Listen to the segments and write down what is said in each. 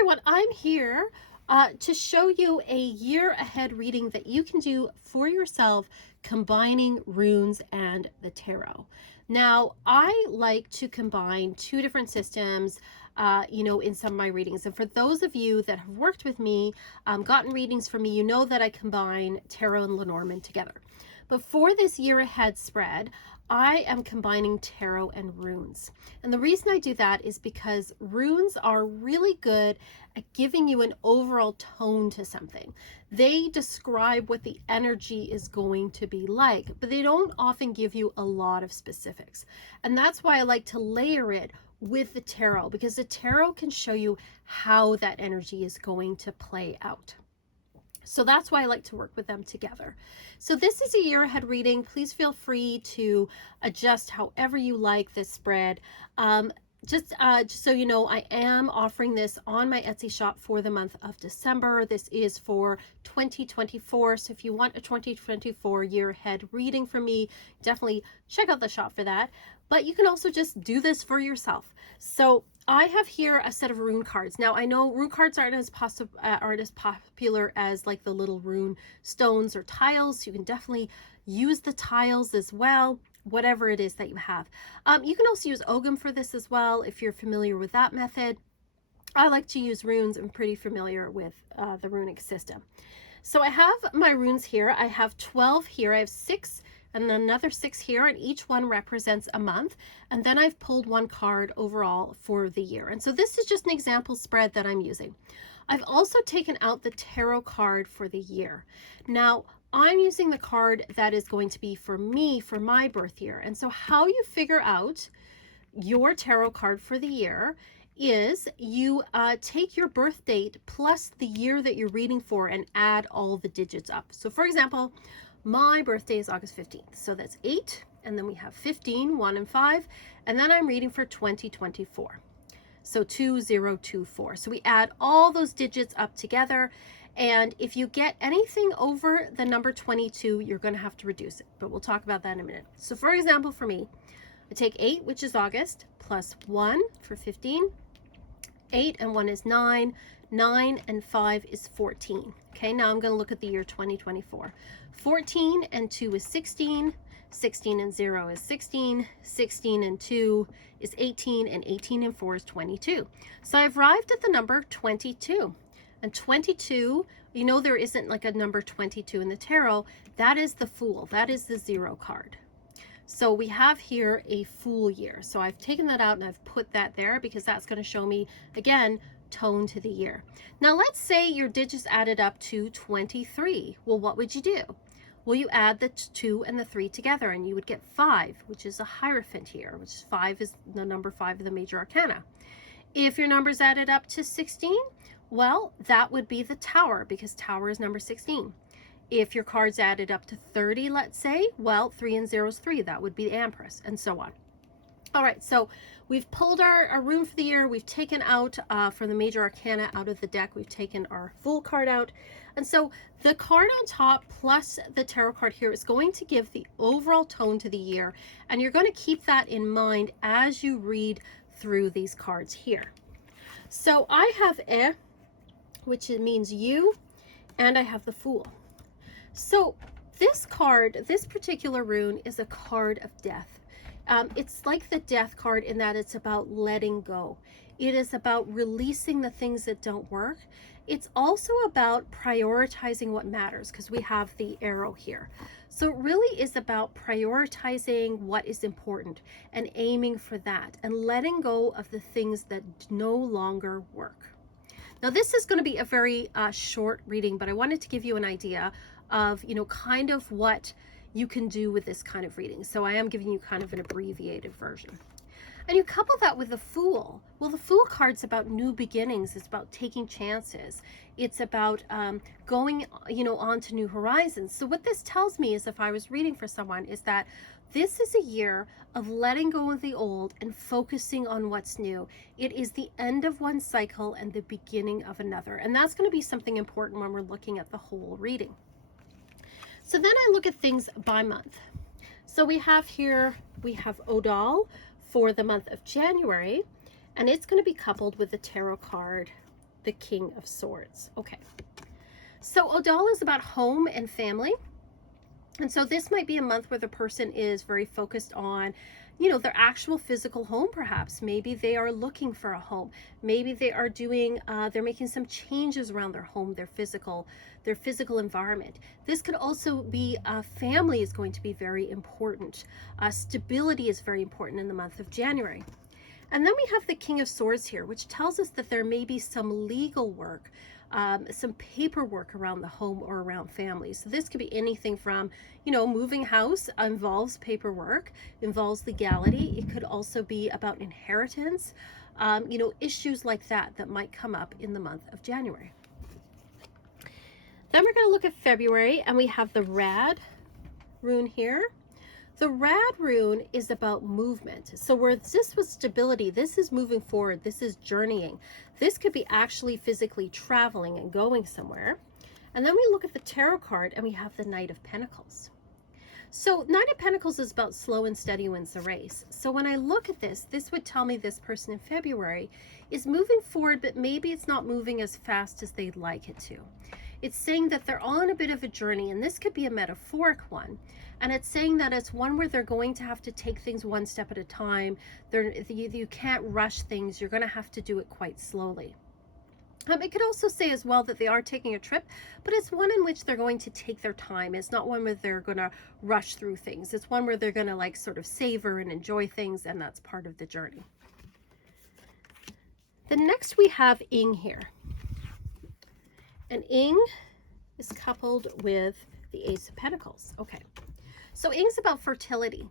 everyone, I'm here to show you a year ahead reading that you can do for yourself, combining runes and the tarot. Now, I like to combine two different systems, in some of my readings. And for those of you that have worked with me, gotten readings from me, you know that I combine tarot and Lenormand together. But for this year ahead spread, I am combining tarot and runes. And the reason I do that is because runes are really good at giving you an overall tone to something. They describe what the energy is going to be like, but they don't often give you a lot of specifics. And that's why I like to layer it with the tarot, because the tarot can show you how that energy is going to play out. So that's why I like to work with them together. So this is a year ahead reading. Please feel free to adjust however you like this spread. Just so you know, I am offering this on my Etsy shop for the month of December. This is for 2024. So if you want a 2024 year ahead reading from me, definitely check out the shop for that. But you can also just do this for yourself. So I have here a set of rune cards. Now I know rune cards aren't as popular as like the little rune stones or tiles. You can definitely use the tiles as well, whatever it is that you have. You can also use Ogam for this as well if you're familiar with that method. I like to use runes. I'm pretty familiar with the runic system. So I have my runes here. I have 12 here. I have 6 and then another 6 here, and each one represents a month. And then I've pulled one card overall for the year. And so this is just an example spread that I'm using. I've also taken out the tarot card for the year. Now, I'm using the card that is going to be for me for my birth year. And so how you figure out your tarot card for the year is you take your birth date plus the year that you're reading for and add all the digits up. So for example, my birthday is August 15th. So that's 8. And then we have 15, 1 and 5. And then I'm reading for 2024. So 2024. So we add all those digits up together. And if you get anything over the number 22, you're going to have to reduce it. But we'll talk about that in a minute. So for example, for me, I take 8, which is August, plus 1 for 15. 8 and 1 is 9. 9 and 5 is 14. Okay, now I'm going to look at the year 2024. 14 and 2 is 16. 16 and 0 is 16. 16 and 2 is 18. And 18 and 4 is 22. So I've arrived at the number 22. And 22, you know, there isn't like a number 22 in the tarot. That is the Fool. That is the 0 card. So we have here a Fool year. So I've taken that out and I've put that there because that's going to show me, again, tone to the year. Now let's say your digits added up to 23. Well, what would you do? Well, you add the 2 and the 3 together and you would get 5, which is a Hierophant here, which 5 is the number 5 of the major arcana. If your numbers added up to 16, well, that would be the Tower because Tower is number 16. If your cards added up to 30, let's say, well, 3 and 0 is 3. That would be the Empress, and so on. All right, so we've pulled our rune for the year. We've taken out, for the major arcana out of the deck, we've taken our Fool card out. And so the card on top plus the tarot card here is going to give the overall tone to the year. And you're going to keep that in mind as you read through these cards here. So I have E, which means you, and I have the Fool. So this card, this particular rune is a card of death. It's like the Death card in that it's about letting go. It is about releasing the things that don't work. It's also about prioritizing what matters because we have the arrow here. So it really is about prioritizing what is important and aiming for that and letting go of the things that no longer work. Now this is going to be a very short reading, but I wanted to give you an idea of, you know, kind of what you can do with this kind of reading. So I am giving you kind of an abbreviated version. And you couple that with the Fool. Well, the Fool card's about new beginnings. It's about taking chances. It's about going, you know, on to new horizons. So what this tells me is, if I was reading for someone, is that this is a year of letting go of the old and focusing on what's new. It is the end of one cycle and the beginning of another. And that's going to be something important when we're looking at the whole reading. So then I look at things by month. So we have here, we have Odal for the month of January, and it's going to be coupled with the tarot card the King of Swords. Okay. So Odal is about home and family. And so this might be a month where the person is very focused on, their actual physical home, perhaps. Maybe they are looking for a home. Maybe they are they're making some changes around their home, their physical environment. This could also be family is going to be very important. Stability is very important in the month of January. And then we have the King of Swords here, which tells us that there may be some legal work, some paperwork around the home or around family. So this could be anything from, moving house involves paperwork, involves legality. It could also be about inheritance, issues like that that might come up in the month of January. Then we're going to look at February, and we have the Rad rune here. The Rad rune is about movement. So where this was stability, this is moving forward. This is journeying. This could be actually physically traveling and going somewhere. And then we look at the tarot card and we have the Knight of Pentacles. So Knight of Pentacles is about slow and steady wins the race. So when I look at this would tell me this person in February is moving forward, but maybe it's not moving as fast as they'd like it to. It's saying that they're on a bit of a journey, and this could be a metaphoric one. And it's saying that it's one where they're going to have to take things one step at a time. You can't rush things. You're going to have to do it quite slowly. It could also say as well that they are taking a trip, but it's one in which they're going to take their time. It's not one where they're going to rush through things. It's one where they're going to sort of savor and enjoy things, and that's part of the journey. The next we have Ing here. And Ing is coupled with the Ace of Pentacles. Okay. So Ing's about fertility.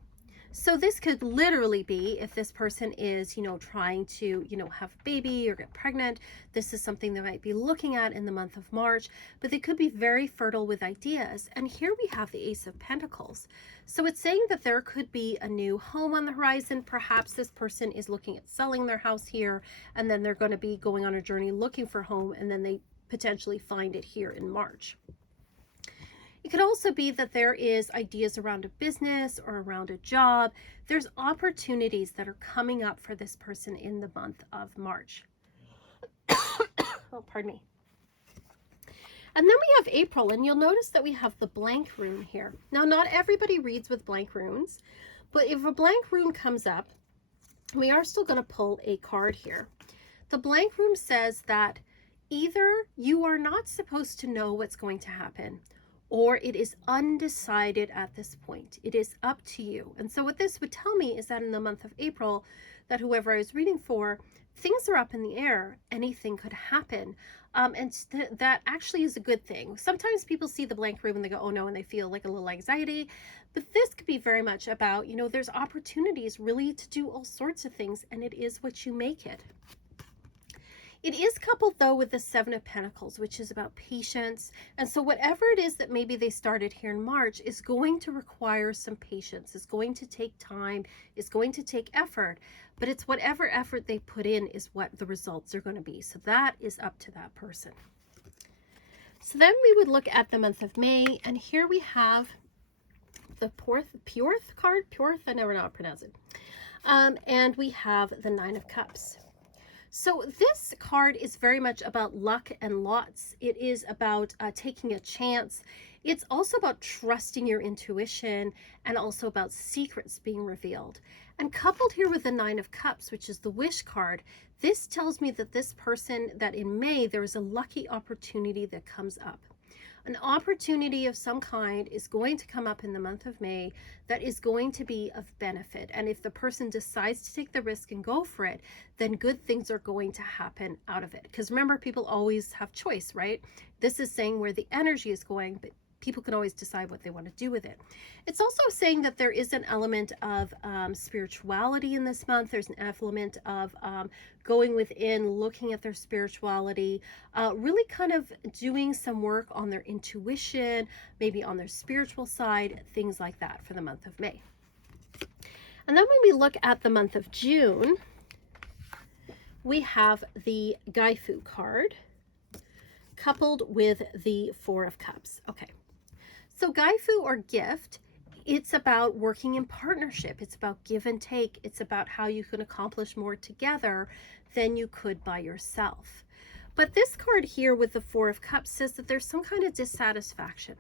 So this could literally be if this person is, trying to, have a baby or get pregnant. This is something they might be looking at in the month of March, but they could be very fertile with ideas. And here we have the Ace of Pentacles. So it's saying that there could be a new home on the horizon. Perhaps this person is looking at selling their house here, and then they're going to be going on a journey looking for home, and then they potentially find it here in March. It could also be that there is ideas around a business or around a job. There's opportunities that are coming up for this person in the month of March. Oh, pardon me. And then we have April, and you'll notice that we have the blank rune here. Now, not everybody reads with blank runes, but if a blank rune comes up, we are still going to pull a card here. The blank rune says that either you are not supposed to know what's going to happen, or it is undecided at this point. It is up to you. And so what this would tell me is that in the month of April, that whoever I was reading for, things are up in the air. Anything could happen. That actually is a good thing. Sometimes people see the blank room and they go, oh no, and they feel like a little anxiety. But this could be very much about, there's opportunities really to do all sorts of things, and it is what you make it. It is coupled, though, with the Seven of Pentacles, which is about patience. And so whatever it is that maybe they started here in March is going to require some patience. It's going to take time. It's going to take effort. But it's whatever effort they put in is what the results are going to be. So that is up to that person. So then we would look at the month of May. And here we have the Purth card. Purth, I never know how to pronounce it. And we have the Nine of Cups. So this card is very much about luck and lots. It is about taking a chance. It's also about trusting your intuition, and also about secrets being revealed. And coupled here with the Nine of Cups, which is the wish card, this tells me that this person, that in May, there is a lucky opportunity that comes up. An opportunity of some kind is going to come up in the month of May that is going to be of benefit. And if the person decides to take the risk and go for it, then good things are going to happen out of it. Because remember, people always have choice, right? This is saying where the energy is going, but people can always decide what they want to do with it. It's also saying that there is an element of spirituality in this month. There's an element of going within, looking at their spirituality, really kind of doing some work on their intuition, maybe on their spiritual side, things like that for the month of May. And then when we look at the month of June, we have the Gaifu card coupled with the Four of Cups. Okay. So Gaifu, or gift, it's about working in partnership. It's about give and take. It's about how you can accomplish more together than you could by yourself. But this card here with the Four of Cups says that there's some kind of dissatisfaction.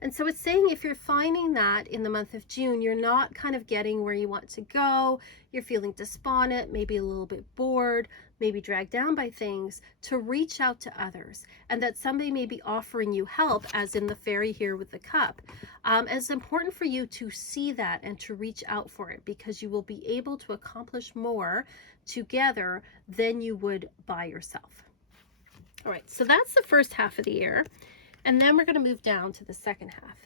And so it's saying if you're finding that in the month of June, you're not kind of getting where you want to go, you're feeling despondent, maybe a little bit bored, maybe dragged down by things, to reach out to others, and that somebody may be offering you help, as in the fairy here with the cup. And it's important for you to see that and to reach out for it, because you will be able to accomplish more together than you would by yourself. All right, so that's the first half of the year. And then we're going to move down to the second half.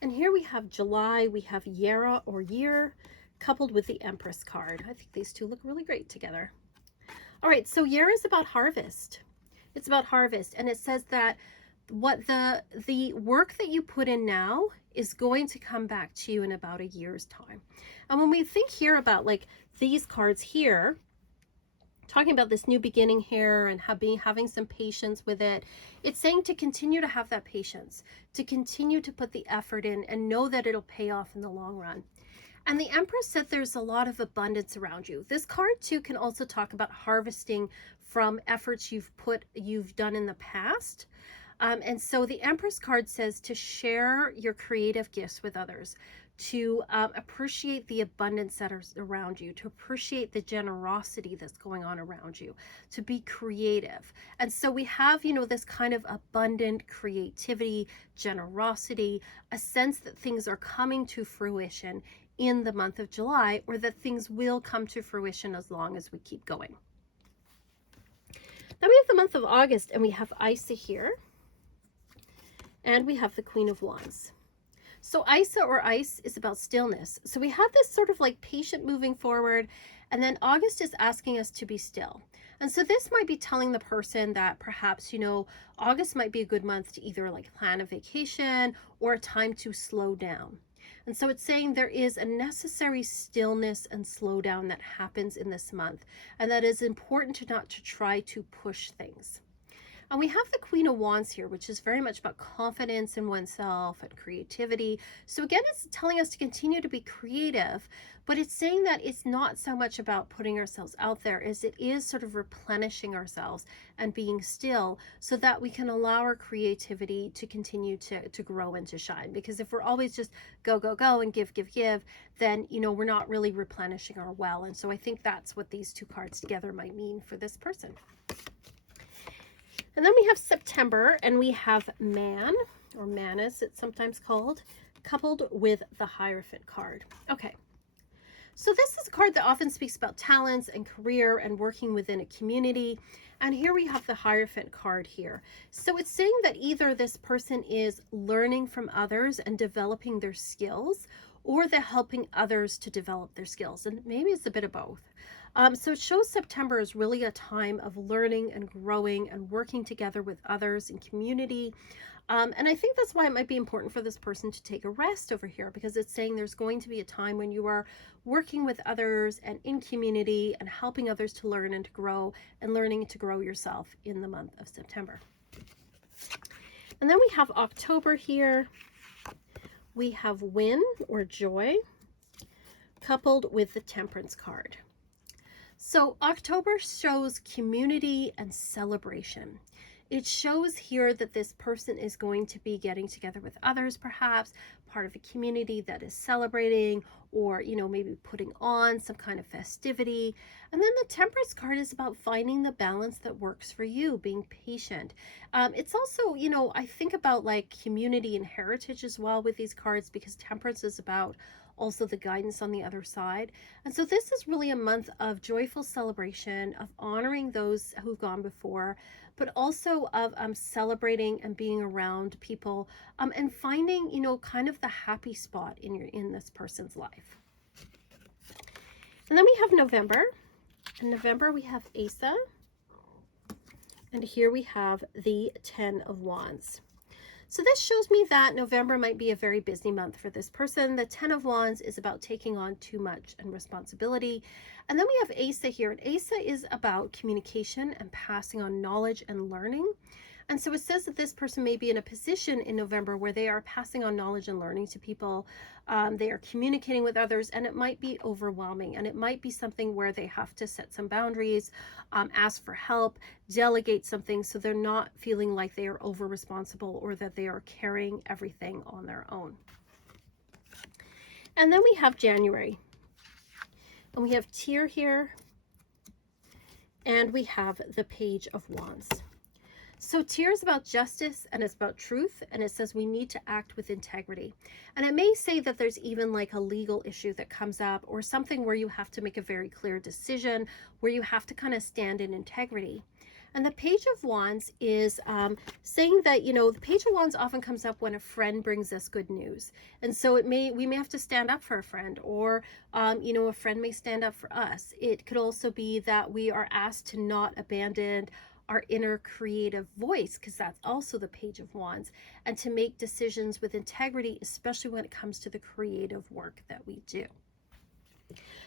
And here we have July, we have Yera or year, coupled with the Empress card. I think these two look really great together. All right, so Yera is about harvest. It's about harvest. And it says that what the work that you put in now is going to come back to you in about a year's time. And when we think here about like these cards here, talking about this new beginning here and having some patience with it, it's saying to continue to have that patience, to continue to put the effort in and know that it'll pay off in the long run. And the Empress said there's a lot of abundance around you. This card too can also talk about harvesting from efforts you've done in the past. And so the Empress card says to share your creative gifts with others, to appreciate the abundance that is around you, to appreciate the generosity that's going on around you, to be creative. And so we have, you know, this kind of abundant creativity, generosity, a sense that things are coming to fruition in the month of July, or that things will come to fruition as long as we keep going. Then we have the month of August, and we have Isa here, and we have the Queen of Wands. So Isa or ice is about stillness. So we have this sort of like patient moving forward, and then August is asking us to be still. And so this might be telling the person that perhaps, you know, August might be a good month to either like plan a vacation or a time to slow down. And so it's saying there is a necessary stillness and slowdown that happens in this month, and that is important to not to try to push things. And we have the Queen of Wands here, which is very much about confidence in oneself and creativity. So again, it's telling us to continue to be creative, but it's saying that it's not so much about putting ourselves out there as it is sort of replenishing ourselves and being still so that we can allow our creativity to continue to grow and to shine. Because if we're always just go, go, go and give, give, give, then, you know, we're not really replenishing our well. And so I think that's what these two cards together might mean for this person. And then we have September, and we have Man, or Manus it's sometimes called, coupled with the Hierophant card. Okay, so this is a card that often speaks about talents and career and working within a community. And here we have the Hierophant card here. So it's saying that either this person is learning from others and developing their skills, or they're helping others to develop their skills. And maybe it's a bit of both. So it shows September is really a time of learning and growing and working together with others in community. And I think that's why it might be important for this person to take a rest over here, because it's saying there's going to be a time when you are working with others and in community and helping others to learn and to grow, and learning to grow yourself in the month of September. And then we have October here. We have Win or Joy, coupled with the Temperance card. So October shows community and celebration. It shows here that this person is going to be getting together with others, perhaps part of a community that is celebrating, or, you know, maybe putting on some kind of festivity. And then the Temperance card is about finding the balance that works for you, being patient. It's also, you know, I think about like community and heritage as well with these cards, because Temperance is about also the guidance on the other side. And so this is really a month of joyful celebration, of honoring those who've gone before, but also of celebrating and being around people, and finding, you know, kind of the happy spot in this person's life. And then we have November. In November we have Asa, and here we have the Ten of Wands. So this shows me that November might be a very busy month for this person. The Ten of Wands is about taking on too much and responsibility. And then we have Asa here, and Asa is about communication and passing on knowledge and learning. And so it says that this person may be in a position in November where they are passing on knowledge and learning to people. They are communicating with others, and it might be overwhelming. And it might be something where they have to set some boundaries, ask for help, delegate something, so they're not feeling like they are over responsible or that they are carrying everything on their own. And then we have January. And we have Tear here. And we have the Page of Wands. So Tear is about justice, and it's about truth, and it says we need to act with integrity. And it may say that there's even like a legal issue that comes up, or something where you have to make a very clear decision, where you have to kind of stand in integrity. And the Page of Wands is saying that, you know, the Page of Wands often comes up when a friend brings us good news. And so we may have to stand up for a friend, or, you know, a friend may stand up for us. It could also be that we are asked to not abandon our inner creative voice, because that's also the Page of Wands, and to make decisions with integrity, especially when it comes to the creative work that we do.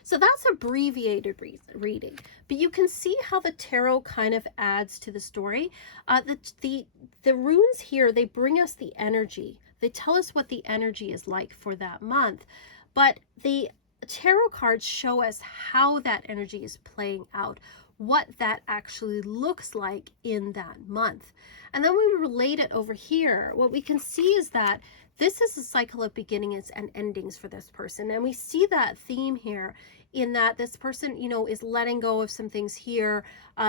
So that's abbreviated reading, but you can see how the tarot kind of adds to the story. The runes here, they bring us the energy. They tell us what the energy is like for that month, but the tarot cards show us how that energy is playing out, what that actually looks like in that month. And then when we relate it over here, what we can see is that this is a cycle of beginnings and endings for this person. And we see that theme here in that this person, you know, is letting go of some things here.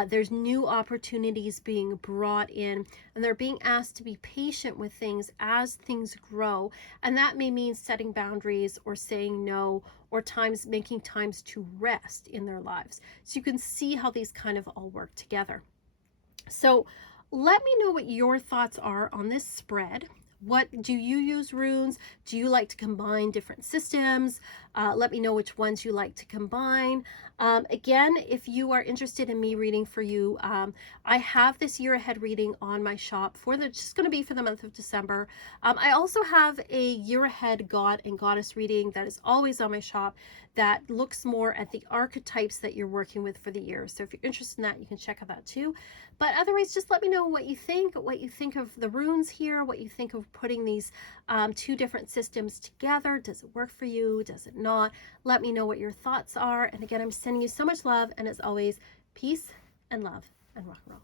There's new opportunities being brought in, and they're being asked to be patient with things as things grow. And that may mean setting boundaries or saying no, or making times to rest in their lives. So you can see how these kind of all work together. So let me know what your thoughts are on this spread. What do you use runes? Do you like to combine different systems? Let me know which ones you like to combine. Again, if you are interested in me reading for you, I have this year ahead reading on my shop just going to be for the month of December. I also have a year ahead God and Goddess reading that is always on my shop that looks more at the archetypes that you're working with for the year. So if you're interested in that, you can check out that too. But otherwise, just let me know what you think of the runes here, what you think of putting these two different systems together. Does it work for you? Does it not? Let me know what your thoughts are. And again, I'm sending you so much love. And as always, peace and love and rock and roll.